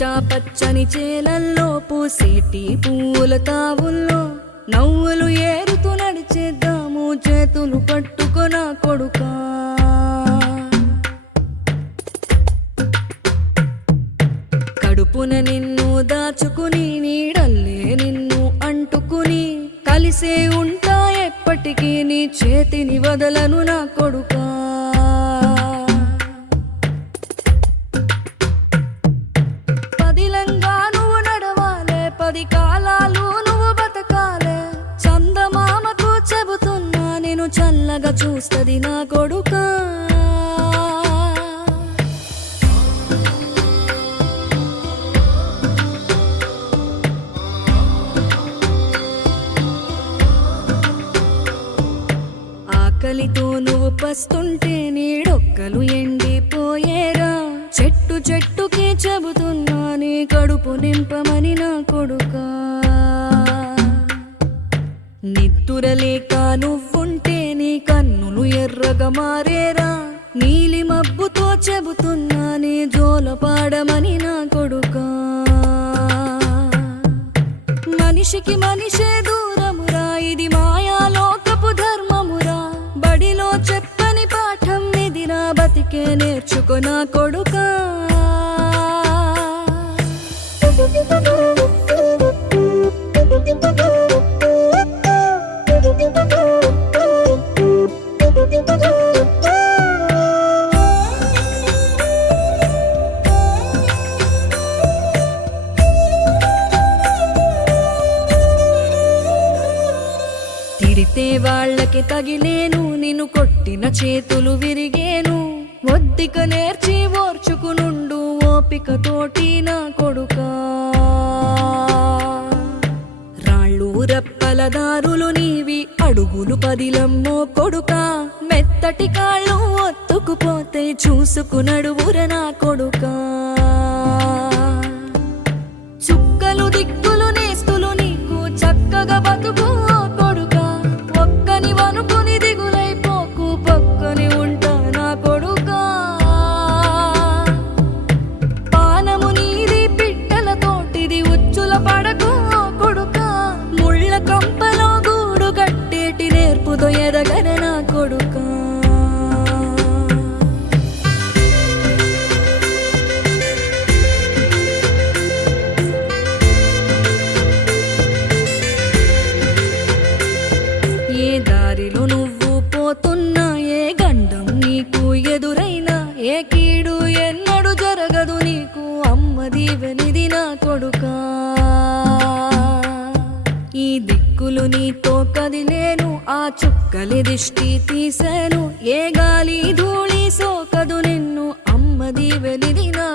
పచ్చా పచ్చని చేలల్లో పూసేటి పూల తావుల్లో నవ్వులు ఏరుతూ నడిచేద్దాము చేతులు పట్టుకొన కొడుకా. కడుపున నిన్ను దాచుకుని నీడల్లే నిన్ను అంటుకుని కలిసే ఉంటా ఎప్పటికీ నీ చేతిని వదలను నా కొడుకా. పదిలంగా నువ్వు నడవాలే, 10 కాలాలు నువ్వు బతకాలే. చందమామకు చెబుతున్నా నేను చల్లగా చూస్తది నా కొడుకా. ఆకలితో నువ్వు పస్తుంటే నీడొక్కలు ఎండిపోయేరా. చెట్టు చెట్టుకి చెబుతున్నా నీ కడుపు నింపమని నా కొడుకా. నిద్దురలేక నువ్వుంటే నీ కన్నులు ఎర్రగా మారేరా. నీలి మబ్బుతో చెబుతున్నా నీ జోల పాడమని నా కొడుకా. మనిషికి మనిషే దూరమురా, ఇది మాయాలోకపు ధర్మమురా. బడిలో చెప్పని పాఠం ఇదిరా, బతికే నేర్చుకో నా కొడుకా. తిడితే వాళ్ళకి తగిలేను, నిన్ను కొట్టిన చేతులు విరిగేను. ఒద్దిక నేర్చి ఓర్చుకునుండు ఓపిక తోటి నా కొడుకా. రాళ్ళు రప్పల దారులు నీవి, అడుగులు పదిలమ్మో కొడుకా. మెత్తటి కాళ్ళు ఒత్తుకుపోతే చూసుకునడువుర నా కొడుకా. చుక్కలు దిక్కులు నేస్తులు నీకు చక్కగా బతుకు కొడుకా. ఒక్కని వనుకుని దిగులైపోకు, పక్కని ఉంటా నా కొడుకా. పానము నీది పిట్టల తోటిది, ఉచ్చుల పడకు కొడుకా. ముళ్ళ కంపలో గూడు కట్టేటి నేర్పుతో ఎదగన నా కొడుకా. ఏ దారిలో నువ్వు పోతున్నా, ఏ గండం నీకు ఎదురైనా, ఏ కీడు ఎన్నడు జరగదు నీకు అమ్మ దీవెనిది నా కొడుకా. ఈ దిక్కులు నీతో కదిలేను, ఆ చుక్కలి దిష్టి తీసేను. ఏ గాలి ధూళి సోకదు నిన్ను అమ్మ దీవెనిది నా